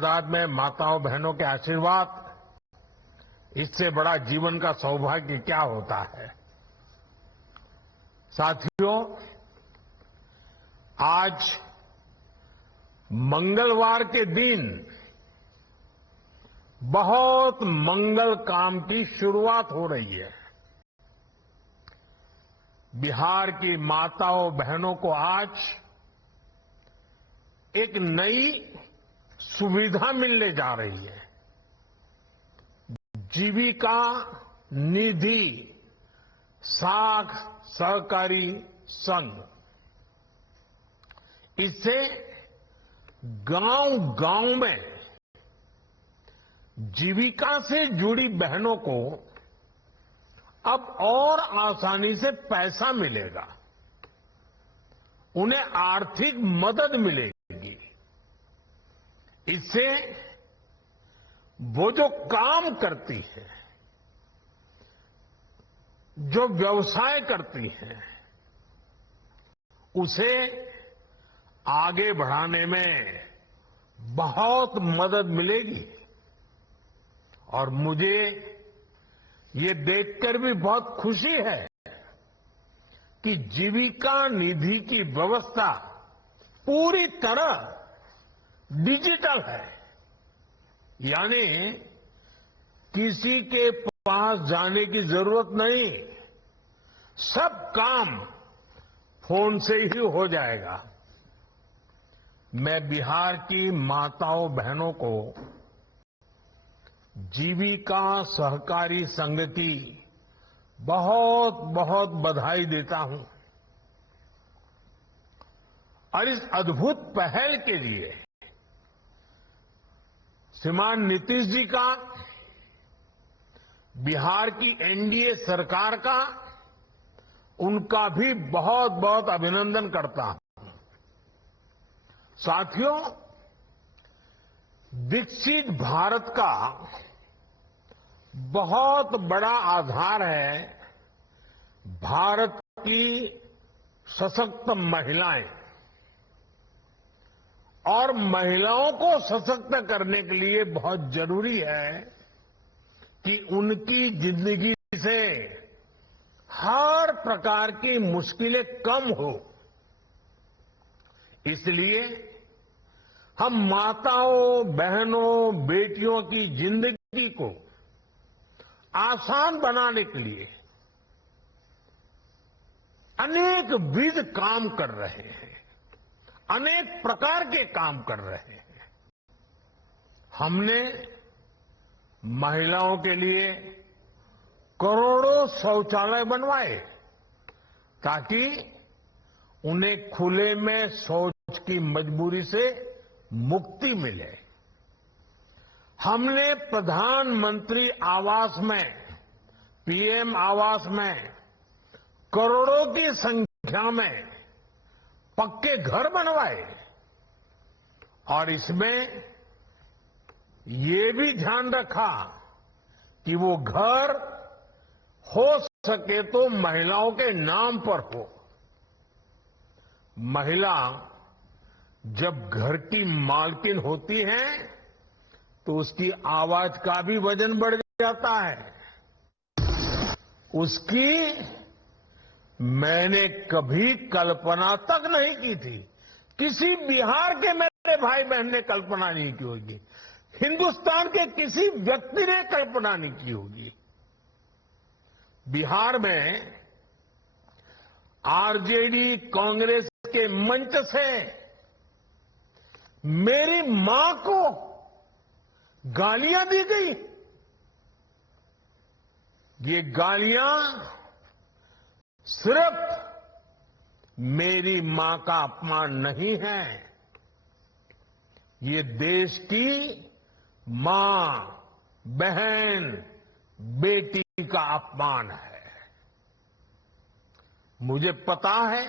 तादाद में माताओं बहनों के आशीर्वाद, इससे बड़ा जीवन का सौभाग्य क्या होता है। साथियों, आज मंगलवार के दिन बहुत मंगल काम की शुरुआत हो रही है। बिहार की माताओं बहनों को आज एक नई सुविधा मिलने जा रही है। जीविका निधि साख सहकारी संघ, इससे गांव-गांव में जीविका से जुड़ी बहनों को अब और आसानी से पैसा मिलेगा, उन्हें आर्थिक मदद मिलेगी। इससे वो जो काम करती है, जो व्यवसाय करती हैं, उसे आगे बढ़ाने में बहुत मदद मिलेगी। और मुझे ये देखकर भी बहुत खुशी है कि जीविका निधि की व्यवस्था पूरी तरह डिजिटल है, यानी किसी के पास जाने की जरूरत नहीं, सब काम फोन से ही हो जाएगा। मैं बिहार की माताओं बहनों को जीविका सहकारी संघ की बहुत बहुत बधाई देता हूं और इस अद्भुत पहल के लिए श्रीमान नीतीश जी का, बिहार की एनडीए सरकार का, उनका भी बहुत बहुत अभिनंदन करता हूं। साथियों, विकसित भारत का बहुत बड़ा आधार है भारत की सशक्त महिलाएं, और महिलाओं को सशक्त करने के लिए बहुत जरूरी है कि उनकी जिंदगी से हर प्रकार की मुश्किलें कम हो। इसलिए हम माताओं बहनों बेटियों की जिंदगी को आसान बनाने के लिए अनेक विध काम कर रहे हैं, अनेक प्रकार के काम कर रहे हैं। हमने महिलाओं के लिए करोड़ों शौचालय बनवाए ताकि उन्हें खुले में शौच की मजबूरी से मुक्ति मिले। हमने प्रधानमंत्री आवास में, पीएम आवास में करोड़ों की संख्या में पक्के घर बनवाए और इसमें ये भी ध्यान रखा कि वो घर हो सके तो महिलाओं के नाम पर हो। महिला जब घर की मालकिन होती है तो उसकी आवाज का भी वजन बढ़ जाता है। उसकी मैंने कभी कल्पना तक नहीं की थी, किसी बिहार के मेरे भाई बहन ने कल्पना नहीं की होगी, हिंदुस्तान के किसी व्यक्ति ने कल्पना नहीं की होगी। बिहार में आरजेडी कांग्रेस के मंच से मेरी मां को गालियां दी गई। ये गालियां सिर्फ मेरी मां का अपमान नहीं है, ये देश की मां, बहन, बेटी का अपमान है। मुझे पता है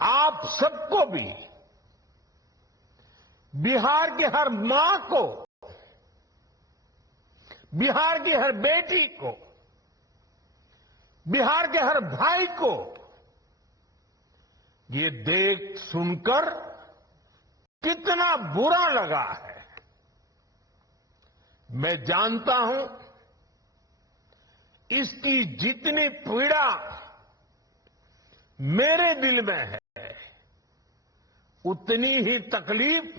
आप सबको भी, बिहार की हर मां को, बिहार की हर बेटी को, बिहार के हर भाई को ये देख सुनकर कितना बुरा लगा है। मैं जानता हूं इसकी जितनी पीड़ा मेरे दिल में है, उतनी ही तकलीफ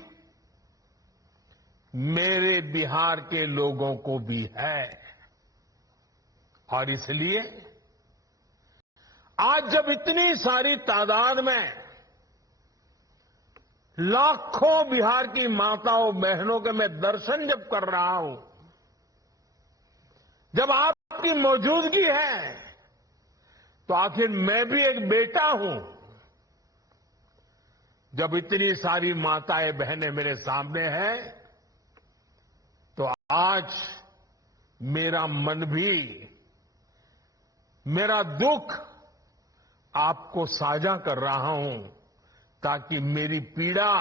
मेरे बिहार के लोगों को भी है। और इसलिए आज जब इतनी सारी तादाद में लाखों बिहार की माताओं बहनों के मैं दर्शन जब कर रहा हूं, जब आपकी मौजूदगी है, तो आखिर मैं भी एक बेटा हूं। जब इतनी सारी माताएं बहनें मेरे सामने हैं, तो आज मेरा मन भी, मेरा दुख आपको साझा कर रहा हूं, ताकि मेरी पीड़ा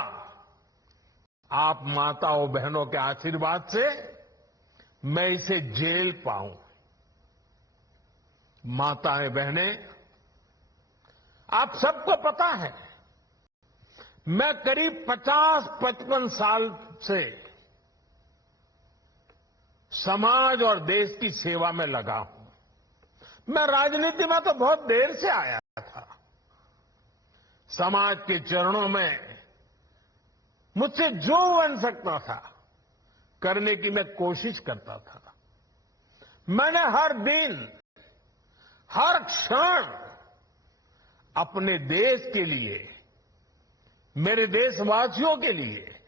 आप माताओं बहनों के आशीर्वाद से मैं इसे झेल पाऊं। माताएं बहनें, आप सबको पता है, मैं करीब 50-55 साल से समाज और देश की सेवा में लगा हूं। मैं राजनीति में तो बहुत देर से आया था। समाज के चरणों में मुझसे जो बन सकता था करने की मैं कोशिश करता था। मैंने हर दिन, हर क्षण अपने देश के लिए, मेरे देशवासियों के लिए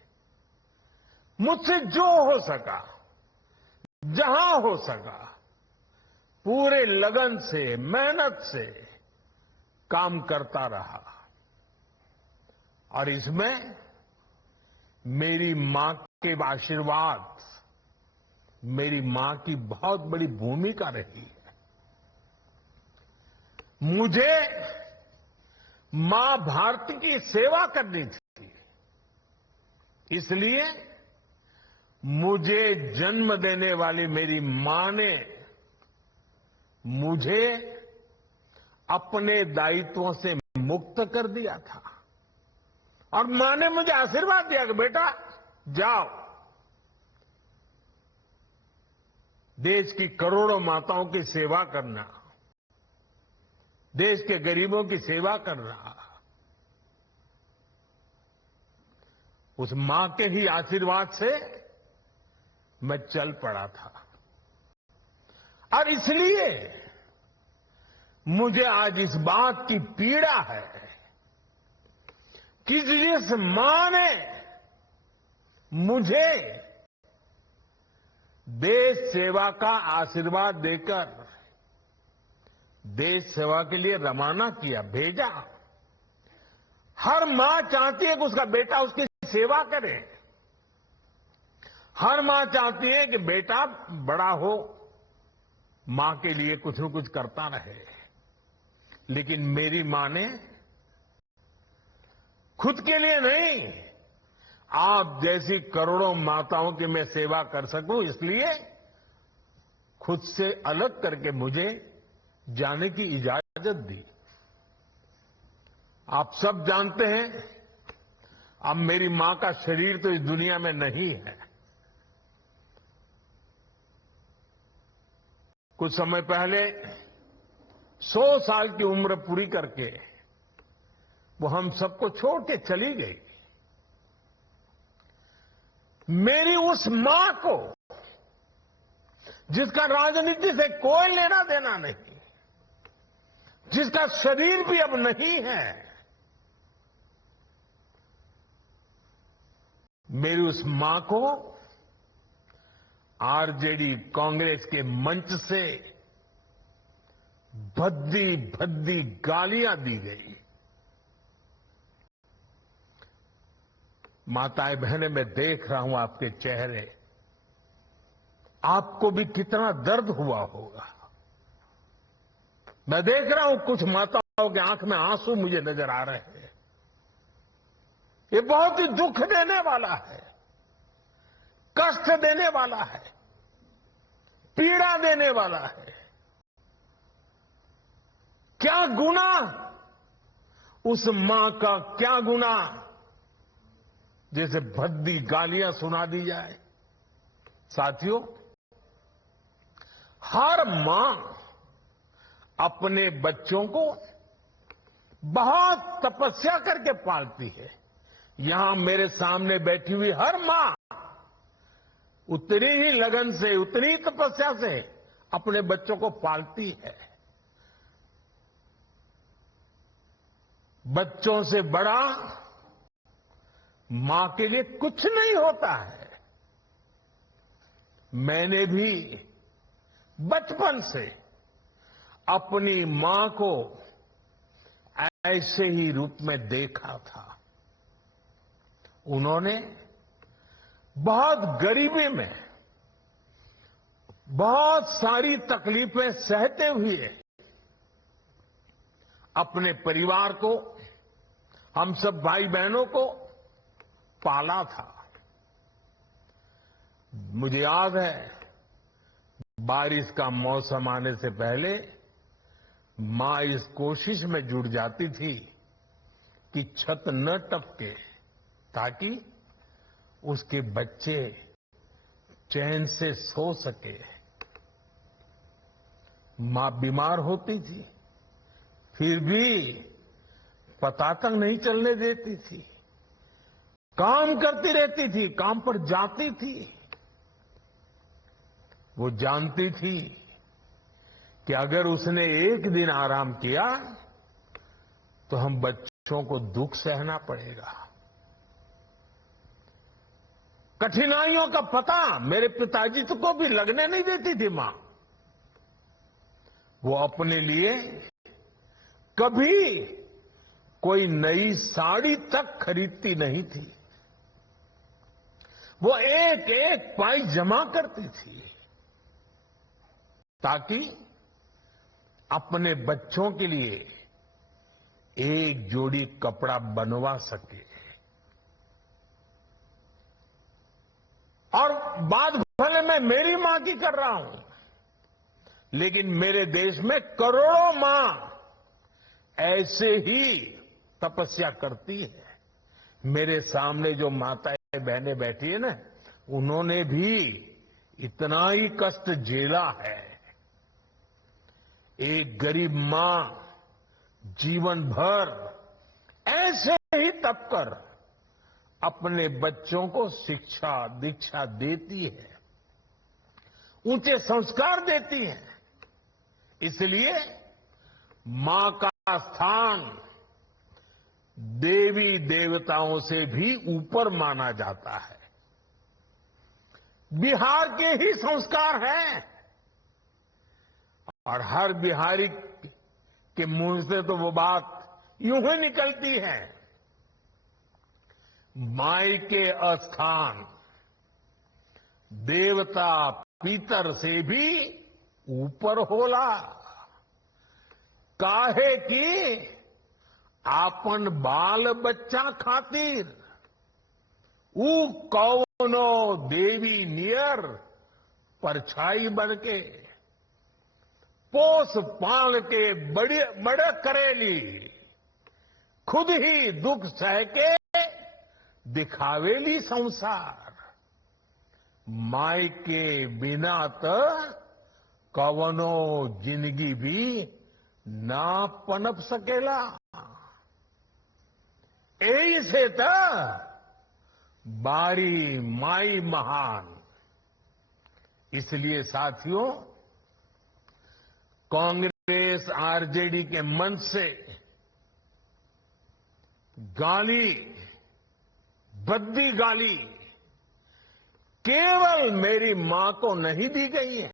मुझसे जो हो सका, जहां हो सका, पूरे लगन से, मेहनत से काम करता रहा। और इसमें मेरी मां के आशीर्वाद, मेरी मां की बहुत बड़ी भूमिका रही है। मुझे मां भारती की सेवा करनी थी, इसलिए मुझे जन्म देने वाली मेरी मां ने मुझे अपने दायित्वों से मुक्त कर दिया था। और मां ने मुझे आशीर्वाद दिया कि बेटा जाओ, देश की करोड़ों माताओं की सेवा करना, देश के गरीबों की सेवा करना। उस मां के ही आशीर्वाद से मैं चल पड़ा था। और इसलिए मुझे आज इस बात की पीड़ा है कि जिस मां ने मुझे देश सेवा का आशीर्वाद देकर देश सेवा के लिए रवाना किया, भेजा। हर मां चाहती है कि उसका बेटा उसकी सेवा करे। हर मां चाहती है कि बेटा बड़ा हो, मां के लिए कुछ न कुछ करता रहे। लेकिन मेरी मां ने खुद के लिए नहीं, आप जैसी करोड़ों माताओं की मैं सेवा कर सकूं, इसलिए खुद से अलग करके मुझे जाने की इजाजत दी। आप सब जानते हैं, अब मेरी मां का शरीर तो इस दुनिया में नहीं है। कुछ समय पहले 100 साल की उम्र पूरी करके वो हम सबको छोड़ के चली गई। मेरी उस मां को, जिसका राजनीति से कोई लेना देना नहीं, जिसका शरीर भी अब नहीं है, मेरी उस मां को आरजेडी कांग्रेस के मंच से भद्दी भद्दी गालियां दी गई। माताएं बहनें, मैं देख रहा हूं आपके चेहरे, आपको भी कितना दर्द हुआ होगा। मैं देख रहा हूं कुछ माताओं के आंख में आंसू मुझे नजर आ रहे हैं। ये बहुत ही दुख देने वाला है, कष्ट देने वाला है, पीड़ा देने वाला है। क्या गुनाह, उस मां का क्या गुनाह जैसे भद्दी गालियां सुना दी जाए। साथियों, हर मां अपने बच्चों को बहुत तपस्या करके पालती है। यहां मेरे सामने बैठी हुई हर मां उतनी ही लगन से, उतनी ही तपस्या से अपने बच्चों को पालती है। बच्चों से बड़ा मां के लिए कुछ नहीं होता है। मैंने भी बचपन से अपनी मां को ऐसे ही रूप में देखा था। उन्होंने बहुत गरीबी में बहुत सारी तकलीफें सहते हुए अपने परिवार को, हम सब भाई बहनों को पाला था। मुझे याद है, बारिश का मौसम आने से पहले मां इस कोशिश में जुट जाती थी कि छत न टपके, ताकि उसके बच्चे चैन से सो सके। मां बीमार होती थी, फिर भी पता तक नहीं चलने देती थी। काम करती रहती थी, काम पर जाती थी। वो जानती थी कि अगर उसने एक दिन आराम किया तो हम बच्चों को दुख सहना पड़ेगा। कठिनाइयों का पता मेरे पिताजी को भी लगने नहीं देती थी मां। वो अपने लिए कभी कोई नई साड़ी तक खरीदती नहीं थी। वो एक एक पाई जमा करती थी ताकि अपने बच्चों के लिए एक जोड़ी कपड़ा बनवा सके। और बात भले मैं मेरी मां की कर रहा हूं, लेकिन मेरे देश में करोड़ों मां ऐसे ही तपस्या करती है। मेरे सामने जो माताएं बहनें बैठी है ना, उन्होंने भी इतना ही कष्ट झेला है। एक गरीब मां जीवन भर ऐसे ही तप कर अपने बच्चों को शिक्षा दीक्षा देती है, ऊंचे संस्कार देती है। इसलिए मां का स्थान देवी देवताओं से भी ऊपर माना जाता है। बिहार के ही संस्कार हैं, और हर बिहारी के मुंह से तो वो बात यूं ही निकलती है, माई के स्थान देवता पितर से भी ऊपर होला। काहे की आपन बाल बच्चा खातिर ऊ कौनो देवी नियर परछाई बनके पोस पाल के बड़े करेली, खुद ही दुख सह के दिखावेली संसार। माई के बिना तो कवनो जिंदगी भी ना पनप सकेला। यही से तो बारी माई महान। इसलिए साथियों, कांग्रेस आरजेडी के मंच से गाली, भद्दी गाली केवल मेरी मां को नहीं दी गई है।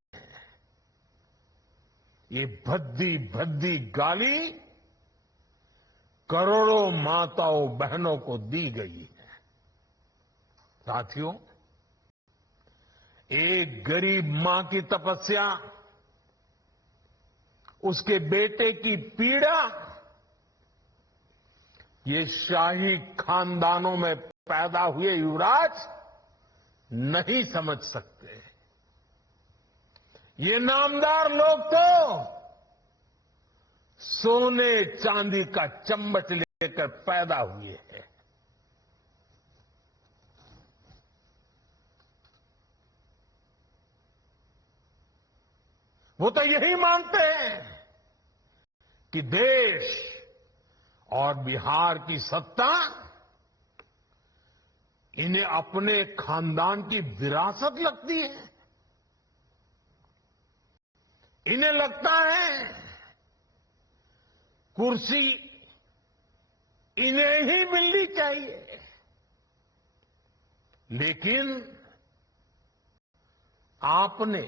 ये भद्दी भद्दी गाली करोड़ों माताओं बहनों को दी गई है। साथियों, एक गरीब मां की तपस्या, उसके बेटे की पीड़ा, ये शाही खानदानों में पैदा हुए युवराज नहीं समझ सकते। ये नामदार लोग तो सोने चांदी का चम्मच लेकर पैदा हुए हैं। वो तो यही मानते हैं कि देश और बिहार की सत्ता इन्हें अपने खानदान की विरासत लगती है। इन्हें लगता है कुर्सी इन्हें ही मिलनी चाहिए। लेकिन आपने,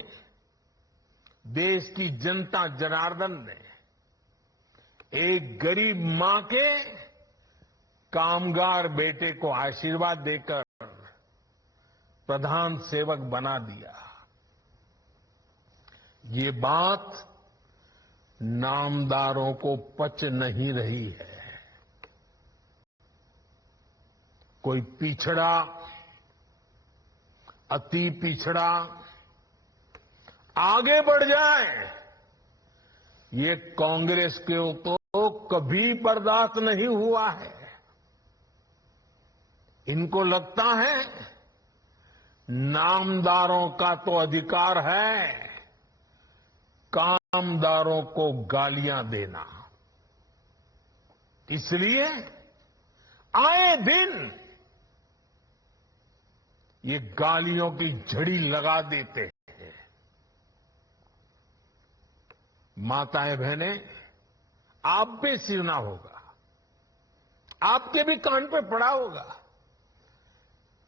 देश की जनता जनार्दन ने एक गरीब मां के कामगार बेटे को आशीर्वाद देकर प्रधान सेवक बना दिया। ये बात नामदारों को पच नहीं रही है। कोई पिछड़ा, अति पिछड़ा आगे बढ़ जाए, ये कांग्रेस के तो कभी बर्दाश्त नहीं हुआ है। इनको लगता है नामदारों का तो अधिकार है कामदारों को गालियां देना। इसलिए आए दिन ये गालियों की झड़ी लगा देते हैं। माताएं बहनें, आप भी सुना होगा, आपके भी कान पे पड़ा होगा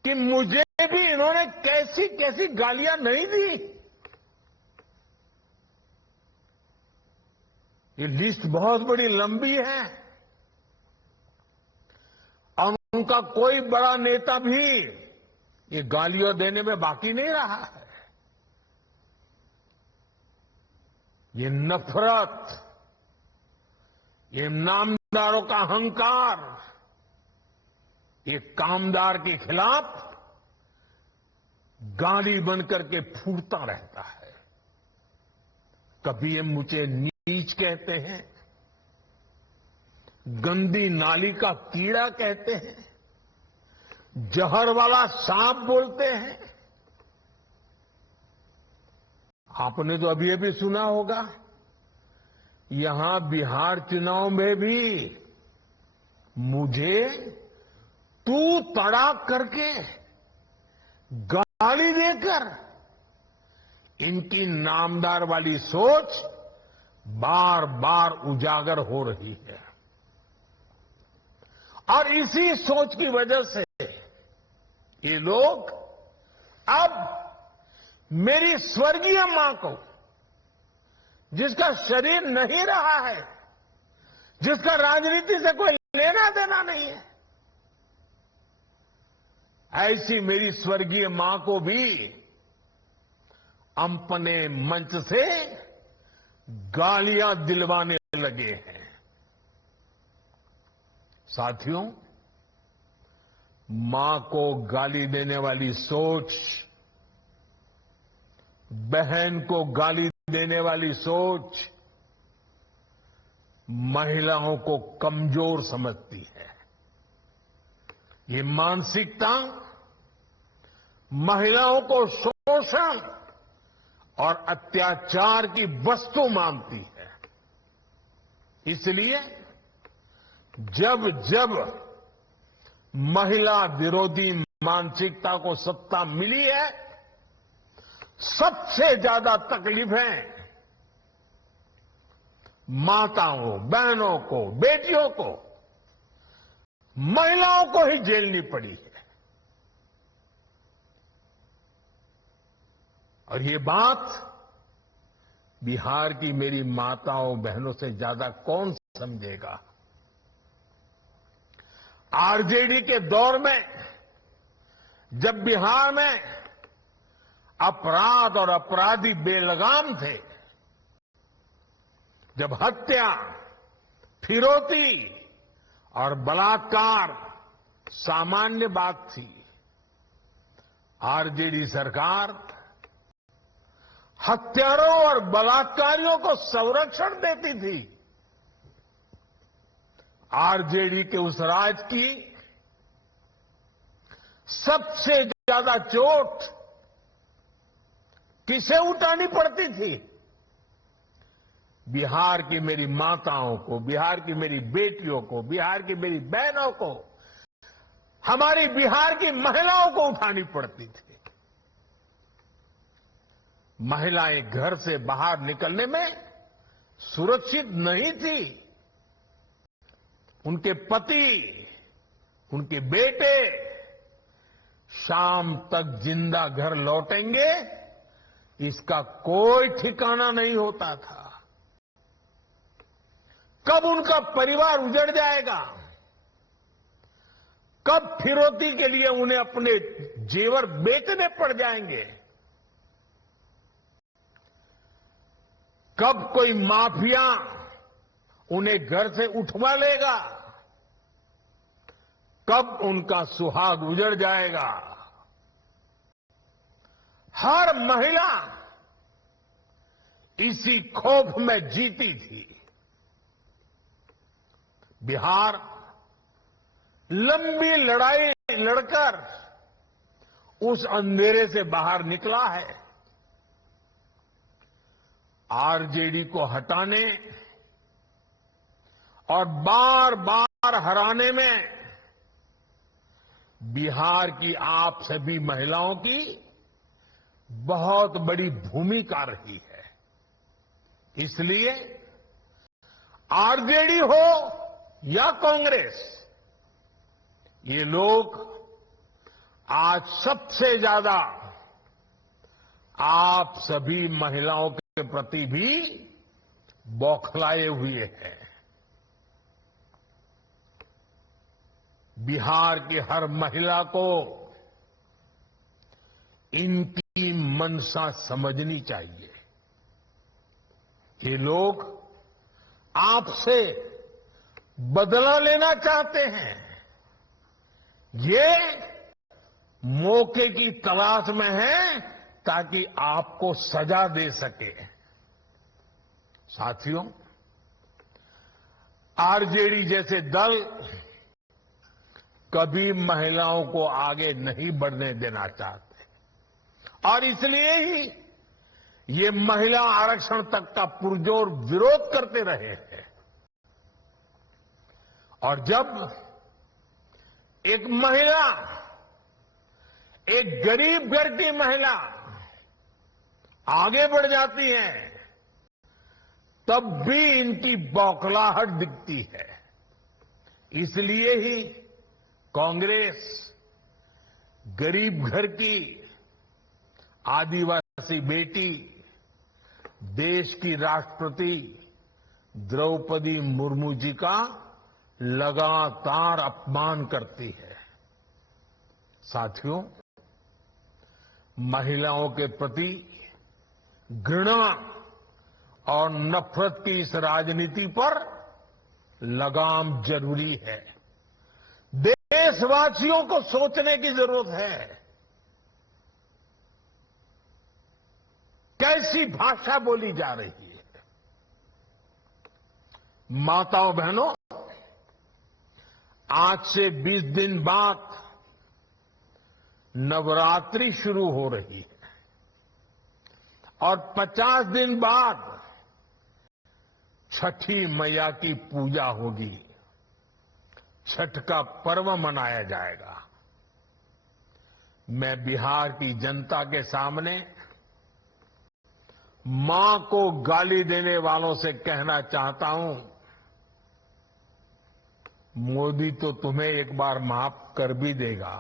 कि मुझे भी इन्होंने कैसी कैसी गालियां नहीं दी। ये लिस्ट बहुत बड़ी लंबी है और उनका कोई बड़ा नेता भी ये गालियां देने में बाकी नहीं रहा है। ये नफरत, ये नामदारों का अहंकार, ये कामदार के खिलाफ गाली बनकर के फूटता रहता है। कभी ये मुझे नीच कहते हैं, गंदी नाली का कीड़ा कहते हैं, जहर वाला सांप बोलते हैं। आपने तो अभी अभी सुना होगा, यहां बिहार चुनाव में भी मुझे तू तड़ाक करके गाली देकर इनकी नामदार वाली सोच बार बार उजागर हो रही है। और इसी सोच की वजह से ये लोग अब मेरी स्वर्गीय मां को, जिसका शरीर नहीं रहा है, जिसका राजनीति से कोई लेना देना नहीं है, ऐसी मेरी स्वर्गीय मां को भी अपने मंच से गालियां दिलवाने लगे हैं। साथियों, मां को गाली देने वाली सोच, बहन को गाली देने वाली सोच महिलाओं को कमजोर समझती है। ये मानसिकता महिलाओं को शोषण और अत्याचार की वस्तु मानती है। इसलिए जब जब महिला विरोधी मानसिकता को सत्ता मिली है, सबसे ज्यादा तकलीफें माताओं, बहनों को, बेटियों को, महिलाओं को ही झेलनी पड़ी है। और ये बात बिहार की मेरी माताओं बहनों से ज्यादा कौन समझेगा। आरजेडी के दौर में जब बिहार में अपराध और अपराधी बेलगाम थे, जब हत्या, फिरौती और बलात्कार सामान्य बात थी, आरजेडी सरकार हत्यारों और बलात्कारियों को संरक्षण देती थी। आरजेडी के उस राज की सबसे ज्यादा चोट किसे उठानी पड़ती थी? बिहार की मेरी माताओं को, बिहार की मेरी बेटियों को, बिहार की मेरी बहनों को, हमारी बिहार की महिलाओं को उठानी पड़ती थी। महिलाएं घर से बाहर निकलने में सुरक्षित नहीं थी। उनके पति, उनके बेटे शाम तक जिंदा घर लौटेंगे, इसका कोई ठिकाना नहीं होता था। कब उनका परिवार उजड़ जाएगा, कब फिरौती के लिए उन्हें अपने जेवर बेचने पड़ जाएंगे, कब कोई माफिया उन्हें घर से उठवा लेगा, कब उनका सुहाग उजड़ जाएगा। हर महिला इसी खौफ में जीती थी। बिहार लंबी लड़ाई लड़कर उस अंधेरे से बाहर निकला है। आरजेडी को हटाने और बार बार हराने में बिहार की आप सभी महिलाओं की बहुत बड़ी भूमिका रही है। इसलिए आरजेडी हो या कांग्रेस, ये लोग आज सबसे ज्यादा आप सभी महिलाओं के प्रति भी बौखलाए हुए हैं। बिहार की हर महिला को इनकी मंशा समझनी चाहिए। ये लोग आपसे बदला लेना चाहते हैं। ये मौके की तलाश में हैं ताकि आपको सजा दे सके। साथियों, आरजेडी जैसे दल कभी महिलाओं को आगे नहीं बढ़ने देना चाहते और इसलिए ही ये महिला आरक्षण तक का पुरजोर विरोध करते रहे हैं। और जब एक महिला, एक गरीब घर की महिला आगे बढ़ जाती है, तब भी इनकी बौखलाहट दिखती है। इसलिए ही कांग्रेस गरीब घर की आदिवासी बेटी, देश की राष्ट्रपति द्रौपदी मुर्मू जी का लगातार अपमान करती है। साथियों, महिलाओं के प्रति घृणा और नफरत की इस राजनीति पर लगाम जरूरी है। देशवासियों को सोचने की जरूरत है। कैसी भाषा बोली जा रही है। माताओं बहनों, आज से 20 दिन बाद नवरात्रि शुरू हो रही है और 50 दिन बाद छठी मैया की पूजा होगी। छठ का पर्व मनाया जाएगा। मैं बिहार की जनता के सामने मां को गाली देने वालों से कहना चाहता हूं, मोदी तो तुम्हें एक बार माफ कर भी देगा,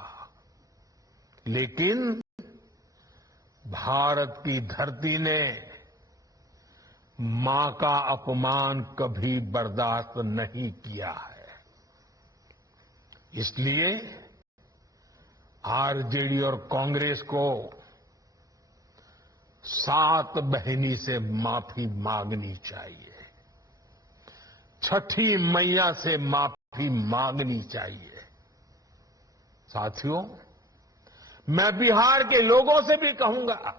लेकिन भारत की धरती ने मां का अपमान कभी बर्दाश्त नहीं किया है। इसलिए आरजेडी और कांग्रेस को 7 बहिनी से माफी मांगनी चाहिए। छठी मैया से माफी मांगनी चाहिए। साथियों, मैं बिहार के लोगों से भी कहूंगा,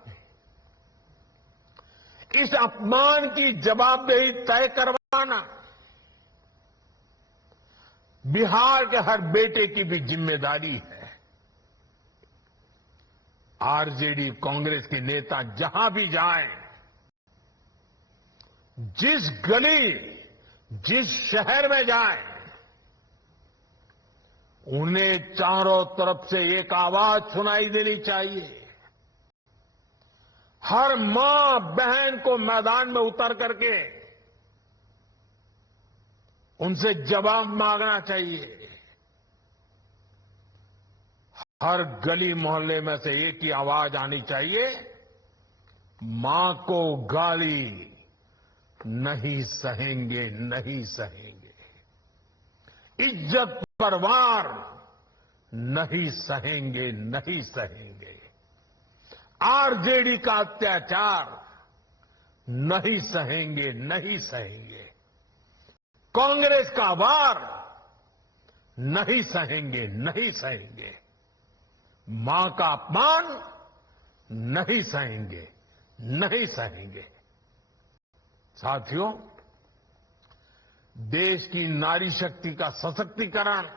इस अपमान की जवाबदेही तय करवाना बिहार के हर बेटे की भी जिम्मेदारी है। आरजेडी कांग्रेस के नेता जहां भी जाएं, जिस गली, जिस शहर में जाए, उन्हें चारों तरफ से एक आवाज सुनाई देनी चाहिए। हर मां बहन को मैदान में उतर करके उनसे जवाब मांगना चाहिए। हर गली मोहल्ले में से एक ही आवाज आनी चाहिए, मां को गाली नहीं सहेंगे, नहीं सहेंगे। इज्जत पर वार नहीं सहेंगे, नहीं सहेंगे। आरजेडी का अत्याचार नहीं सहेंगे, नहीं सहेंगे। कांग्रेस का वार नहीं सहेंगे, नहीं सहेंगे। मां का अपमान नहीं सहेंगे, नहीं सहेंगे। साथियों, देश की नारी शक्ति का सशक्तिकरण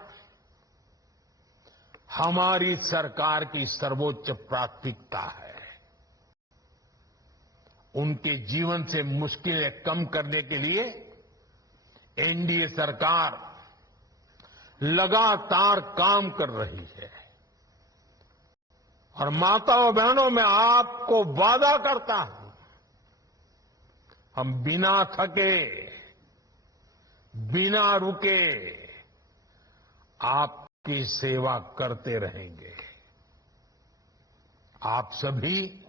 हमारी सरकार की सर्वोच्च प्राथमिकता है। उनके जीवन से मुश्किलें कम करने के लिए एनडीए सरकार लगातार काम कर रही है। और माताओं बहनों, मैं आपको वादा करता हूं, हम बिना थके, बिना रुके आपकी सेवा करते रहेंगे। आप सभी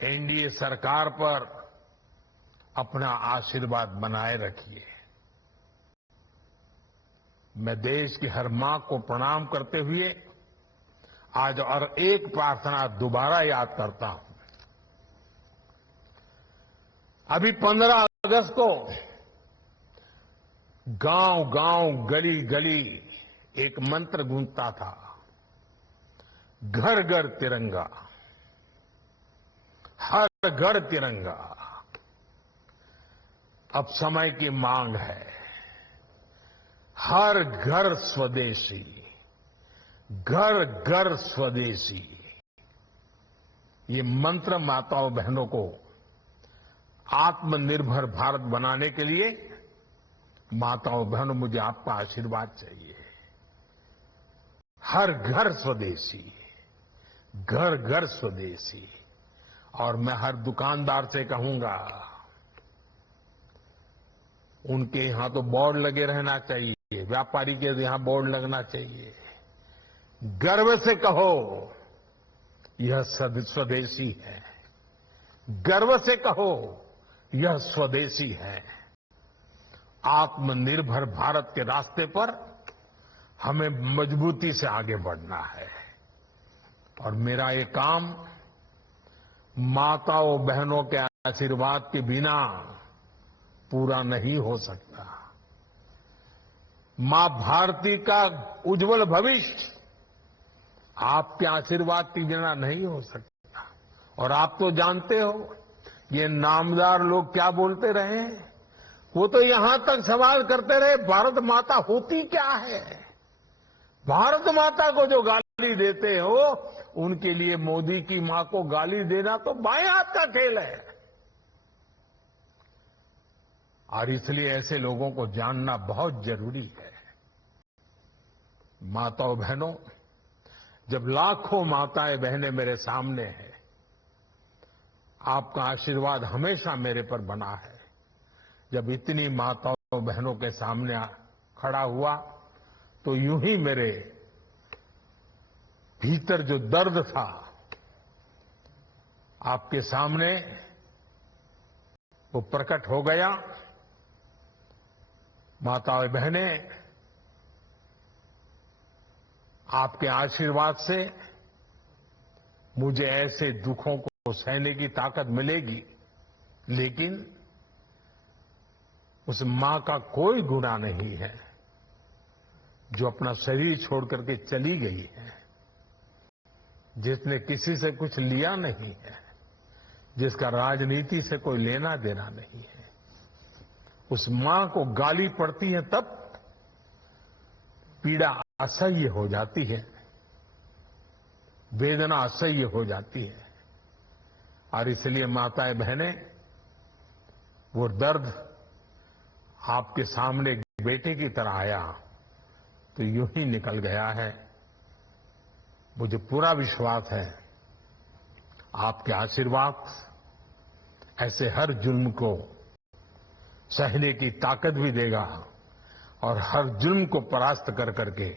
एनडीए सरकार पर अपना आशीर्वाद बनाए रखिए। मैं देश की हर मां को प्रणाम करते हुए आज और एक प्रार्थना दोबारा याद करता हूं। अभी 15 अगस्त को गांव गांव, गली गली एक मंत्र गूंजता था, घर घर तिरंगा, हर घर तिरंगा। अब समय की मांग है, हर घर स्वदेशी, घर घर स्वदेशी। ये मंत्र माताओं बहनों को आत्मनिर्भर भारत बनाने के लिए, माताओं बहनों, मुझे आपका आशीर्वाद चाहिए। हर घर स्वदेशी, घर घर स्वदेशी। और मैं हर दुकानदार से कहूंगा, उनके यहां तो बोर्ड लगे रहना चाहिए, व्यापारी के यहां बोर्ड लगना चाहिए। गर्व से कहो, यह स्वदेशी है। गर्व से कहो, यह स्वदेशी है। आत्मनिर्भर भारत के रास्ते पर हमें मजबूती से आगे बढ़ना है। और मेरा ये काम माताओं बहनों के आशीर्वाद के बिना पूरा नहीं हो सकता। मां भारती का उज्जवल भविष्य आपके आशीर्वाद के बिना नहीं हो सकता। और आप तो जानते हो, ये नामदार लोग क्या बोलते रहे, वो तो यहां तक सवाल करते रहे, भारत माता होती क्या है। भारत माता को जो गाली देते हो, उनके लिए मोदी की मां को गाली देना तो बाएं हाथ का खेल है। और इसलिए ऐसे लोगों को जानना बहुत जरूरी है। माताओं बहनों, जब लाखों माताएं बहनें मेरे सामने हैं, आपका आशीर्वाद हमेशा मेरे पर बना है। जब इतनी माताओं बहनों के सामने खड़ा हुआ, तो यूं ही मेरे भीतर जो दर्द था, आपके सामने वो प्रकट हो गया। माताएं बहनें, आपके आशीर्वाद से मुझे ऐसे दुखों को सहने की ताकत मिलेगी, लेकिन उस मां का कोई गुनाह नहीं है जो अपना शरीर छोड़ करके चली गई है, जिसने किसी से कुछ लिया नहीं है, जिसका राजनीति से कोई लेना देना नहीं है। उस मां को गाली पड़ती है तब पीड़ा असह्य हो जाती है, वेदना असह्य हो जाती है। और इसलिए माताएं बहनें, वो दर्द आपके सामने एक बेटे की तरह आया तो यूं ही निकल गया है। मुझे पूरा विश्वास है आपके आशीर्वाद ऐसे हर जुल्म को सहने की ताकत भी देगा और हर जुल्म को परास्त कर करके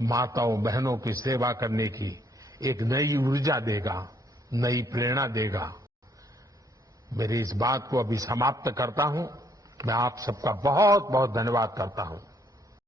माताओं बहनों की सेवा करने की एक नई ऊर्जा देगा, नई प्रेरणा देगा। मेरी इस बात को अभी समाप्त करता हूं। मैं आप सबका बहुत बहुत धन्यवाद करता हूं।